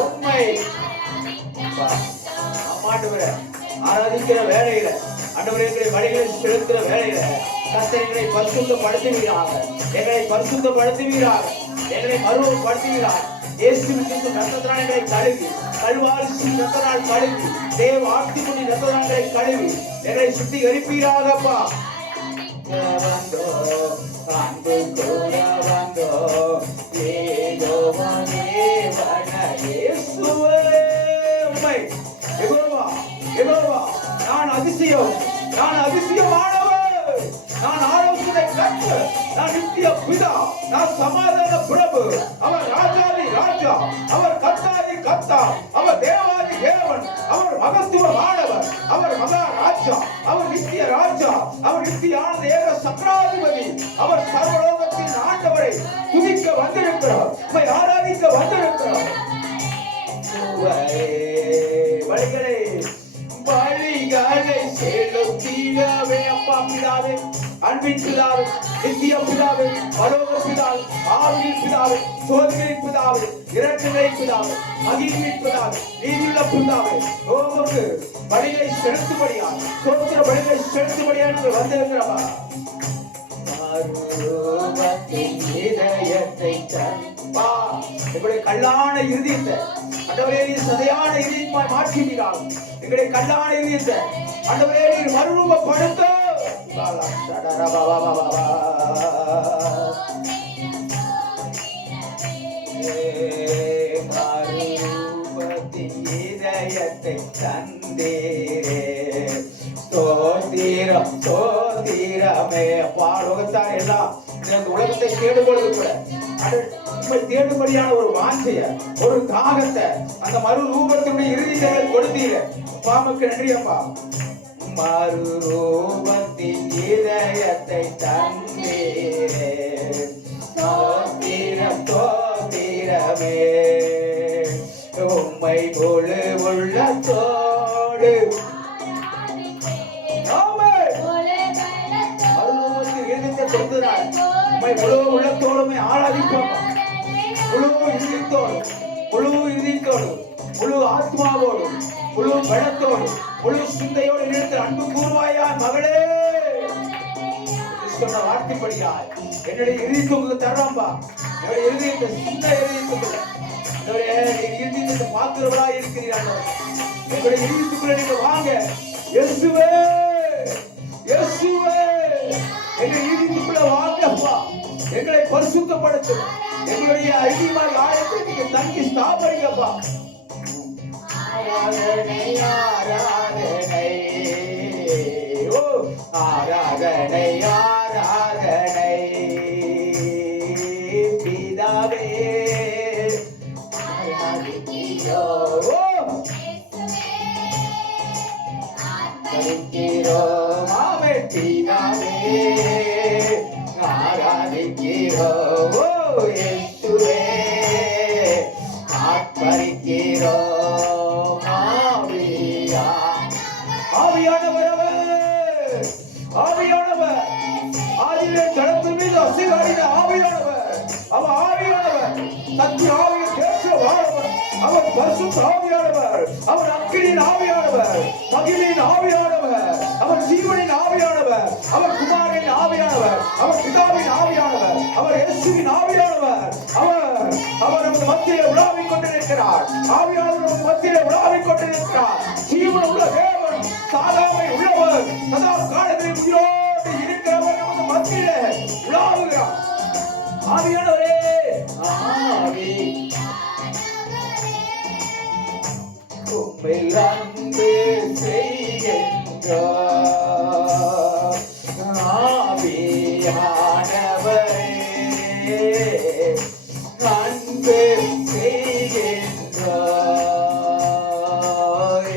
உண்மை ஆராதிக்கிற வேலையில ஆண்டவரே வழிகளை செலுத்துற வேலையில கர்த்தரை பரிசுத்தப்படுத்துவீராக, எங்களை பரிசுத்தப்படுத்துவீராக, எங்களை மறுபடுத்துவீராக. இயேசுவின் ரத்தத்தினால் எங்களை கழுவி, கல்வாரி ரத்தத்தினால் கழுவி, தேவ ஆட்சிக்குடி ரத்தத்தினாலே கழுவி எங்களை சுத்திகரிப்பீராகப்பா. வந்தோ அன்பு கூட வந்தோ ஏகோவாவே வன இயேசுவே உம்மை யெகோவா யெகோவா நான் அதிசயம், நான் அதிசயமானவர், நான் ஆலோசனை கர்த்தர், நான் நித்திய பிதா, நான் சமாதான பிரபு, அவர் ராஜாதி ராஜா, அவர் கர்த்தாதி கர்த்தா, அவர் தேவாதி தேவன், அவர் மகத்துவமானவர், அவர் மகாராஜா, அவர் நித்திய ராஜா, அவர் நித்திய ஆனந்த ஏக சக்கராதிபதி, அவர் சர்வலோகத்தின் ஆண்டவரை துதிக்க வந்திருக்கிறார், உம்மை ஆராதிக்க வந்திருக்கிறார். வழிகளை வழிகளை செலுத்திடவே அப்பா பிதாவே, அன்பின் பிதாவே, நித்திய பிதாவே, பரலோக பிதாவே, ஆவியின் பிதாவே, சோதனையின் பிதாவே, இரட்டையின் பிதாவே, மகிமையின் பிதாவே, நீதியுள்ள பிதாவே, உமக்கு வழிகளை செலுத்தும்படியாய், சோத்திர வழிகளை செலுத்தும்படியாய் நாங்கள் வந்திருக்கிறோமா. இதயத்தை தன்பா எங்களுடைய கல்லான இருதயத்தை ஆண்டவரே நீர் சதையான இருதயமாய் மாற்றுவீராக. எங்களுடைய கல்லான இருதயத்தை ஆண்டவரே நீர் மறுரூபப்படுத்த இதயத்தை தந்தீரே ஸ்தோத்திரம் ஸ்தோத்திரமே. உலகத்தார் எல்லாம் உலகத்தை தேடுபொழுது கூட தேடுபடியான ஒரு வாஞ்சைய, ஒரு தாகத்தை அந்த மறு ரூபத்தினுடைய இறுதியை கொடுத்தீங்க. பாமக்கு நன்றி அப்பா. மறு ரூபத்தின் இதயத்தை தந்தீரே ஸ்தோத்திரம் ஸ்தோத்திரமே. உம்மை முழு உள்ளத்தோடு முழு உள்ளத்தோடுமே ஆராதிப்போம். முழு இதயத்தோடு, முழு இதயத்தோடு, முழு ஆத்மாவோடு, முழு பலத்தோடு, முழு சிந்தையோடு நிறுத்த அன்பு கூறுவாயா மகளே. சொன்ன வார்த்தைப்படியாய் என்னுடைய இதயத்துக்கு தர்றம்பா, என்னுடைய இதயத்தை சிந்த இதயத்துக்குள்ள இதயத்தை பார்க்கிறவளா இருக்கிறீர்கள். எங்களுடைய இதயத்துக்குள்ள நீங்க வாங்க. இயேசுவே இயேசுவே எங்கள் இதயத்துக்குள்ள வாங்கப்பா. எங்களை பரிசுத்தப்படுத்து. எங்களுடைய ஐடிமாய் ஆயத்தை நீங்க தங்கி ஸ்தாபரிங்கப்பா. ஆராதனை ஆராதனை ஓ ஆராதனை ஆராதனை பிதாவே ஆராதிக்கிறோம் ஆராதிக்கிறோம் ஆமே பிதாவே ஆராதிக்கிறோம் இயேசுவே ஆத்மரிக்கிறோம் ஆவியானவர் ஆவியானவர் ஆதியிலே ஜலத்தின் மீது அசைவாடின ஆவியானவர். அவர் ஆவியானவர், சத்திய ஆவியை தேற்ற வாழ்வர். அவர் பரிசுத்த ஆவியானவர், அவர் அக்கினியின் ஆவியானவர், மகிமையின் ஆவியானவர், அவர் ஜீவனின் ஆவியானவர், அவர் குமாரின் ஆவியானவர், அவர் பிதாவின் ஆவியானவர், அவர் இயேசுவின் ஆவியானவர். அவர் நமது மத்தியிலே உலாவிக் கொண்டிருக்கிறார். ஆவியானவர் நமது மத்தியிலே உலாவிக் கொண்டிருக்கிறார். ஜீவன் உள்ள தேவன், சாதாமை உள்ளவர், சதா காலத்தில் உயிரோடு இருக்கிறவர் நமது மத்தியிலே உலாவுகிறார். ஆவியானவரே ஆவி உம்மில் அன்பு செய்கின்றார். ஆவியானவரே அன்பு செய்கின்றார்.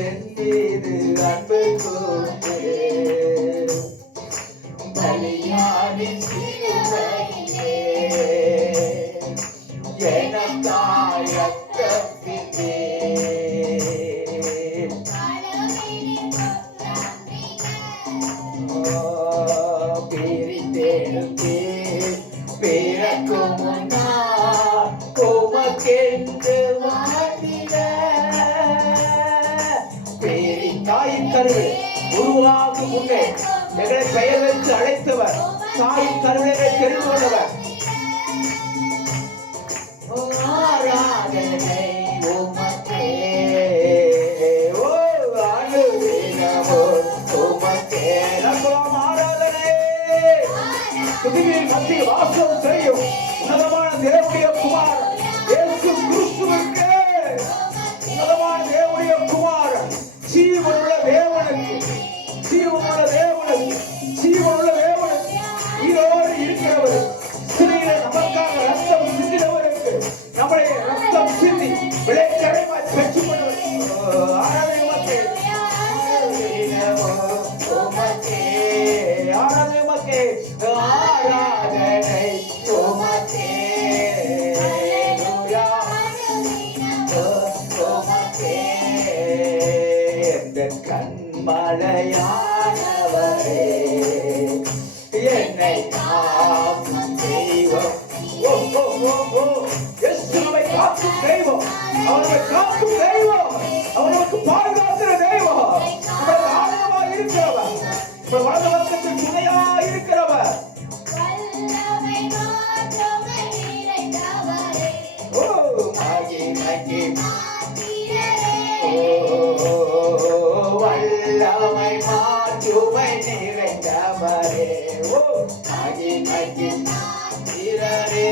என் மீது அன்பு கூர்ந்து பலியானின் சிலுவையிலே எனக்காய் ரத்தம் சிந்தே பிறக்கும் முன்னால் உமக்கென்று கருவில் உருவாகும் முன்னே எங்களை பெயர் வைத்து அழைத்தவர், தாயின் கருவிலை தெரிந்து கொண்டவர். ஆராதனை உமக்கே, ஓ அனுதினமோ உமக்கே. நம்பலாம் ஆராதனை. துதியின் மத்தியில் வாசம் செய்யும் உன்னதமான தேவனுடைய குமாரன் இயேசு கிறிஸ்துவுக்கு, உன்னதமான தேவனுடைய குமாரன், ஜீவனுள்ள தேவனுக்கு, ஜீவனுள்ள தேவனுக்கு, ஜீவனுள்ள தேவனுக்கு, இதோடு இருக்கிறவர், சிறையில நமக்காக ரத்தம் சிந்தினவருக்கு, நம்முடைய ரத்தம் சிந்தி விளைக்கடைமாய் பெற்றுக் கொண்டவர். ஆராதனை உமக்கே, ஆராதனை உமக்கே, ஆராதனை உமக்கே, உமக்கே. என் கண்மலையானவரே, என்னை காக்கும் தெய்வம். நம்மை காக்கும் தெய்வம், அவனை காக்கும் தெய்வம், அவனுக்கு பாதுகாக்கிற தெய்வம், நம்மளுக்கு ஆதரவாக இருக்கிறவர், வலது பக்கத்தில் துணையா இருக்கிறவர். ஓ மகி மகி, வல்லமை மாற்றுமை நிறைந்தவரே, ஓ மகி மகி இரரே.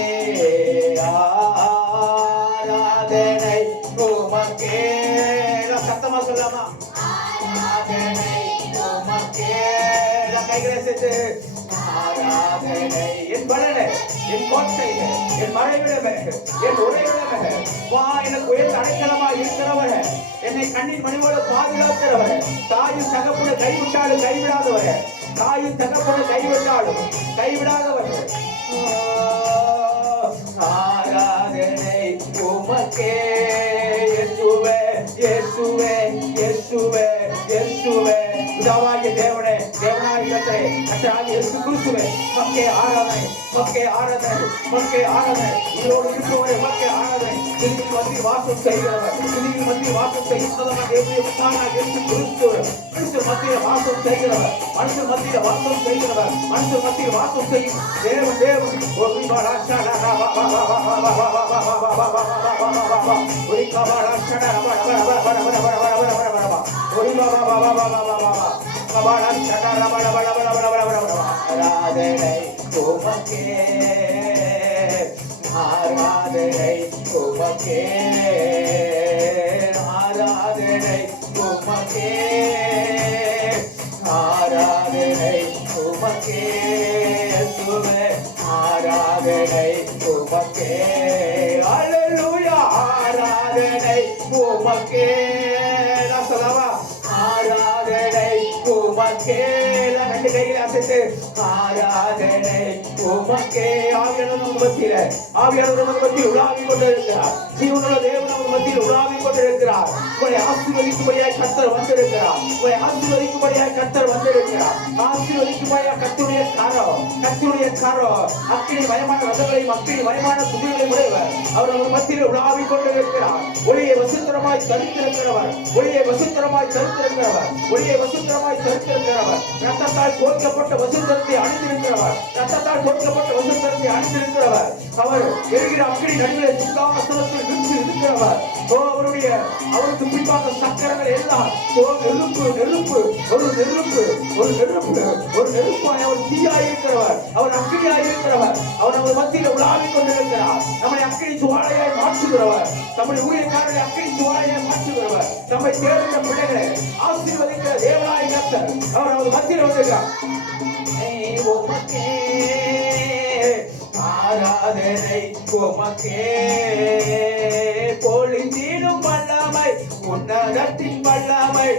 ஆராதனை உமக்கே. சத்தமா சொல்லாமா? ஆராதனை உமக்கே. கைகளை சேர்த்து ஆராதனை. என் பலனை, என் கோட்டை, என் மறைவிடமே, என் உரையிடமே, வா எனக்கு உயர்ந்த அடைக்கலமா இருக்கிறவரே, என்னை கண்ணின் மணிவோடு பாதுகாக்கிறவரே, தாயும் தகப்பனை கைவிட்டாலும் கைவிடாதவரே, தாயும் தகப்பனை கைவிட்டாலும் கைவிடாதவரே. ஆராதனை உமக்கே. இயேசுவே, இயேசுவே, இயேசுவே, இயேசுவே. பிதாவாகிய தேவனே, தேவனாகிய கர்த்தரே, கர்த்தராகிய இயேசு கிறிஸ்துவே, உமக்கே ஆராதனை, உமக்கே ஆராதனை, உமக்கே ஆராதனை. இதோடு இருப்பவரே உமக்கே ஆராதனை. துதியின் மத்தியில் வாசம் செய்கிறவர், துதியின் மத்தியில் வாசம் செய்கிறவர், தேவனுடைய புத்தானாகிய இயேசு கிறிஸ்து, மனுஷர் மத்தியில் வாசம் செய்கிறவர், மனுஷர் மத்தியில் வாசம் செய்கிறவர், மனுஷர் மத்தியில் வாசம் செய்யும் தேவன், தேவன். ஆராதனை உமக்கே, ஆராதனை உமக்கே, ஆராதனை உமக்கே, ஆராதனை உமக்கே. இயேசுவே, ஆராதனை உமக்கே. அல்லேலூயா. ஆராதனை உமக்கே. நான் சொல்லவா? ஆராதனை உமக்கே. ரெண்டு கைகளை அசைத்து ஆராதனை உமக்கே. ஆவியானவர் மத்தியில, ஆவியானவர் மத்தியில் உலாவிக் கொண்டிருக்கிறார். ஜீவனுள்ள தேவன் அவர் மத்தியில் உலாவிக் கொண்டிருக்கிறார். உங்களை ஆசீர்வதிக்கும்படியாய் கர்த்தர் வந்திருக்கிறார். உங்களை ஆசீர்வதிக்கும்படியாய் கர்த்தர் வந்திருக்கிறார். ஆசீர்வதிக்கும்படியாய் கர்த்தருடைய கரம், கர்த்தருடைய கரம் அக்கினி மயமான ரதங்களையும் அக்கினி மயமான குதிரைகளையும் உடையவர். அவர் அவர் மத்தியில் உலாவிக் கொண்டிருக்கிறார். ஒளியை வசுத்தரமாய் தரித்திருக்கிறவர், ஒளியை வசுத்தரமாய் தரித்திருக்கிறவர், ஒளியை வசுத்தரமாய் தரித்திருக்கிறவர். ரத்தத்தால் கோர்க்கப்பட்ட வசுத்தரத்தை அணிந்திருக்கிறவர், ரத்தத்தால் கோர்க்கப்பட்ட வசுத்தரத்தை அணிந்திருக்கிறவர். அவர் எரிகிற அக்கினி நடுவிலே சிங்காசனத்தில் நின்று இருக்கிறவர். அவருடைய, அவருக்கு பின்பாக சக்கரங்கள் எல்லாம் நெருப்பு, நெருப்பு, ஒரு நெருப்பு, ஒரு நெருப்பு, ஒரு நெருப்பாய் அவர் தீயாய் இருக்கிறவர், அவர் அக்கினியாய் இருக்கிறவர். அவர் நமது மத்தியில் உலாவிக் கொண்டிருக்கிறார். நம்மை அக்கினி சுவாலையாய் மாற்றுகிறவர், நம்முடைய ஊழியக்காரரை அக்கினி சுவாலையாய் மாற்றுகிறவர். நம்மை தேர்ந்த பிள்ளைகளை ஆசீர்வதிக்கிற தேவனாய் கர்த்தர் அவர் நமது மத்தியில் வந்திருக்கிறார். ஆராதனை உமக்கே. பொழிந்திடும் வல்லமை, உன்னதத்தின் வல்லமை,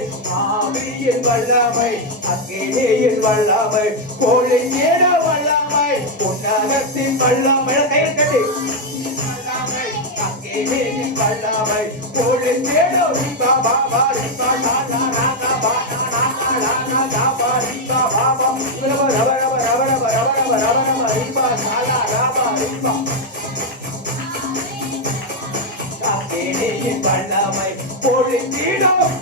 ஆவியின் வல்லமை, அக்கினியின் வல்லமை, பொழிந்திடும் வல்லமை, உன்னதத்தின் வல்லமை, கையில் கட்டி வல்லமை, அக்கினியின் வல்லமை, பொழிந்திடும் பாபா பாபா நானா நானா பானா நானா நானா பாபா ரிபா பாபா ரப ரப ரப ரப ரப ரப ரப ரப ரிபா நானா ராபா ரிபா. அக்கினியின் வல்லமை பொழிந்திடும்,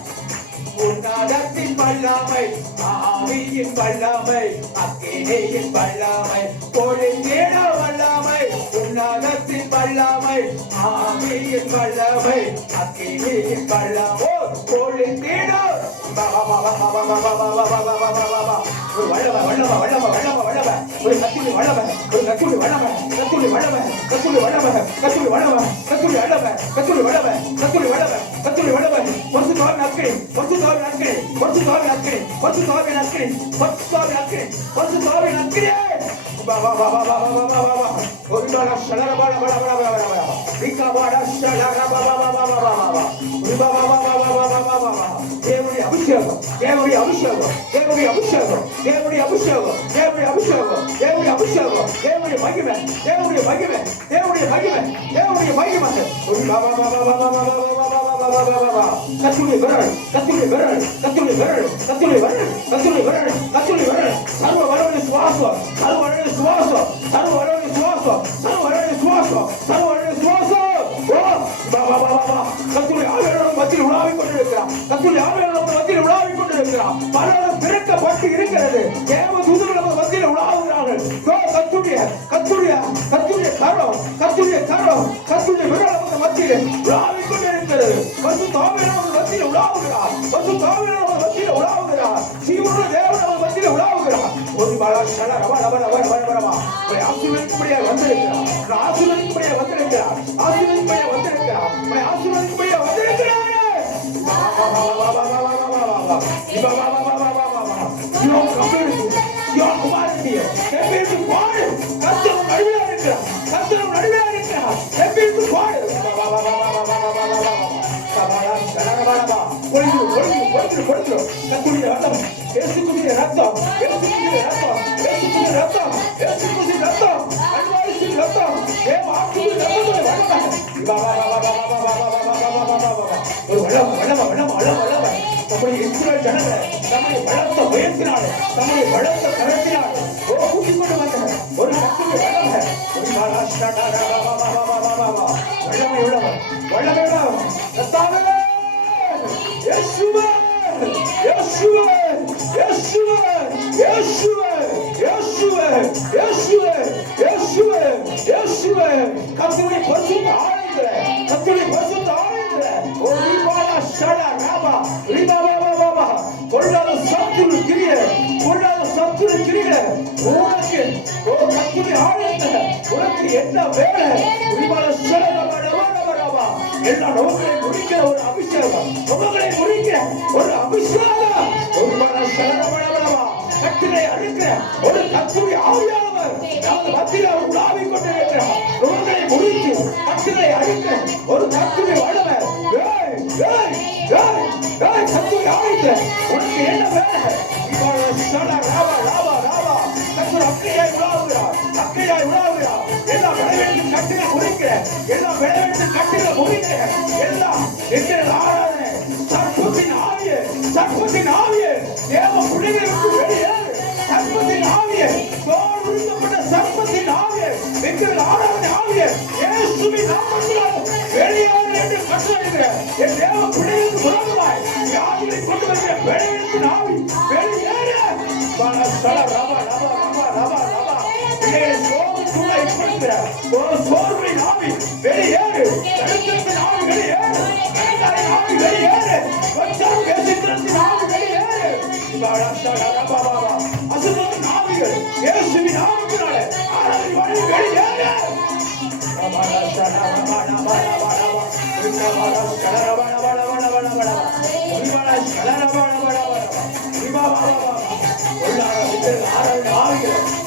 உன்னதத்தின் வல்லமை ஆவியின் வல்லமை அக்கினியின் வல்லமை பொழிந்திட வல்லமை உன்னதத்தின் வல்லமை ஆவியின் வல்லமை அக்கினியின் வல்லமை பொழிந்திட ஒரு கத்துளி வல்லமை ஒரு கத்துளி வல்லமை கத்துளி வல்லமை கத்துளி வல்லமை கத்துளி வல்லமை கத்துளி வல்லமை கத்துளி வல்லமை கத்துளி வல்லமை கத்துளி வல்லமை பரிசு தாவி நற்கை பரிசு தாவி நற்கை பரிசு தாவி நற்கை பரிசு தாவி நற்கை பரிசு தாவி நற்கை பரிசு தாவி நற்கை பா பா பா பா பா பா பா பா ஒரு பாடா ஷலர பாடா பாடா பாடா பாடா பாடா விகா பாடா ஷலர பா பா பா பா பா பா பா பா பா பா பா பா பா தேவனுடைய அபிஷேகம் தேவனுடைய அபிஷேகம் தேவனுடைய அபிஷேகம் தேவனுடைய அபிஷேகம் தேவனுடைய அபிஷேகம் தேவனுடைய அபிஷேகம் தேவனுடைய மகிமை தேவனுடைய மகிமை தேவனுடைய மகிமை தேவனுடைய மகிமை ஒரு பா பா பா பா பா பா பா கத்துளி விரல் கத்துளி விரல் கத்துளி விரல் கத்துளி விரல் கத்துளி விரல் கத்துளி விரல் சர்வ வல்லமை சுவாசம் சர்வ வல்லமை சுவாசம் சர்வ வல்லமை சுவாசம் சர்வ வல்லமை சுவாசம் சர்வ வல்லமை சுவாசம் ஓ பா பா பா பா கத்துளி ஆவியானவர் மத்தியில் உலாவிக் கொண்டிருக்கிறார் கத்துளி ஆவியானவர் மத்தியில் உலாவிக் கொண்டிருக்கிறார் பலரும் பிறக்கப்பட்டு இருக்கிறது தேவ தூதர்கள் நம்ம மத்தியில் உலாவுகிறார்கள் ஓ கத்துடைய கத்துடைய கத்துடைய கரம் கத்துடைய கரம் கத்துடைய விரல் நம்ம மத்தியில் உலாவிக் கொண்டிருக்கிறது பரிசுத்த ஆவியானவர் மத்தியில் உலாவுகிறார் பரிசுத்த ஆவியானவர் மத்தியில் உலாவுகிறார் ஜீவனுள்ள தேவன் நம்ம மத்தியில் உலாவுகிறார் ஒரு பாலா ஷல ரபா ரபா ரபா ரபா ரபா ஆசீர்வதிக்கும்படியா வந்திருக்கிறார் ஆசீர்வதிக்கும்படியா வந்திருக்கிறார் ஆசீர்வதிக்கும்படியா வந்திருக்கிறார் ஆசீர்வதிக்கும்படியா வந்திருக்கிறார் என்ன வேலை எல்லா நோக்கங்களை முடிக்கிற ஒரு அபிஷேகம் நோக்கங்களை முடிக்கிற ஒரு அபிஷேகம் கட்டிலை அழுக்கிற ஒரு கத்துடைய ஆவியானவர் நமது மத்தியில் அவர் உலாவிக் கொண்டிருக்கிறார் நோக்கங்களை முடித்து கட்டிலை அழுக்கிற ஒரு கத்துடைய வல்லமை கத்துடைய ஆவித்த உனக்கு என்ன வேலை அக்கையாய் உலாவுகிறார் அக்கையாய் உலாவுகிறார் எல்லா விளைவெட்டு கட்டில முடிக்கிற எல்லா விளைவெட்டு கட்டில முடிக்கிற எல்லாம் எங்கள் ஆராதனை சர்ப்பத்தின் ஆவிய சர்ப்பத்தின் ஆவிய தேவ பிள்ளைகளுக்கு வெளியேறு சர்ப்பத்தின் ஆவிய தோல் உருக்கப்பட்ட சர்ப்பத்தின் ஆவிய எங்கள் ஆராதனை ஆவிய இயேசுவின் நாமத்தினால் வெளியேறு என்று கட்டளையிடுகிற என் தேவ பிள்ளைகளுக்கு விரோதமாய் ஆவியை கொண்டு வருகிற வெளியேற்றின் ஆவி வெளியேறு சோர்வின் ஆவி வெளியேறு தரித்திரத்தின் ஆவி வெளியேறு கண்களின் ஆவி வெளியேறு கொஞ்சம் பேசித்திரத்தின் ஆவி வெளியேறு அசுத்தத்தின் ஆவிகள் இயேசுவின் நாமத்தினாலே ஆராதனை வழி வெளியேறு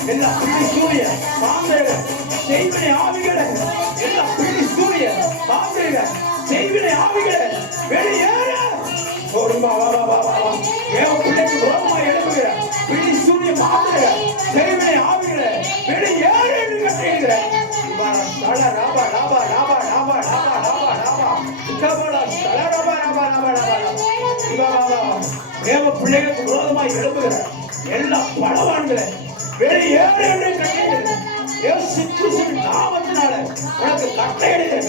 எல்லா பிள்ளை சூரிய மாந்திரிகள் செய்வினை ஆவிகளை எல்லா பிள்ளை சூரிய மாந்திரிகள் செய்வினை ஆவிகளை வெளியேற பிள்ளைக்கு விரோதமாக எழுப்புகிற பிள்ளை சூரிய மாந்திரிகள் செய்வினை ஆவிகளை வெளியேற என்று கட்டுகிற தேவ பிள்ளைகளுக்கு விரோதமாக எழுப்புகிற எல்லா பலவான்களை வெளியேறு என்று கட்டளையிடுகிறேன். இயேசு கிறிஸ்துவின் நாமத்தினால உனக்கு கட்டளையிடுகிறேன்.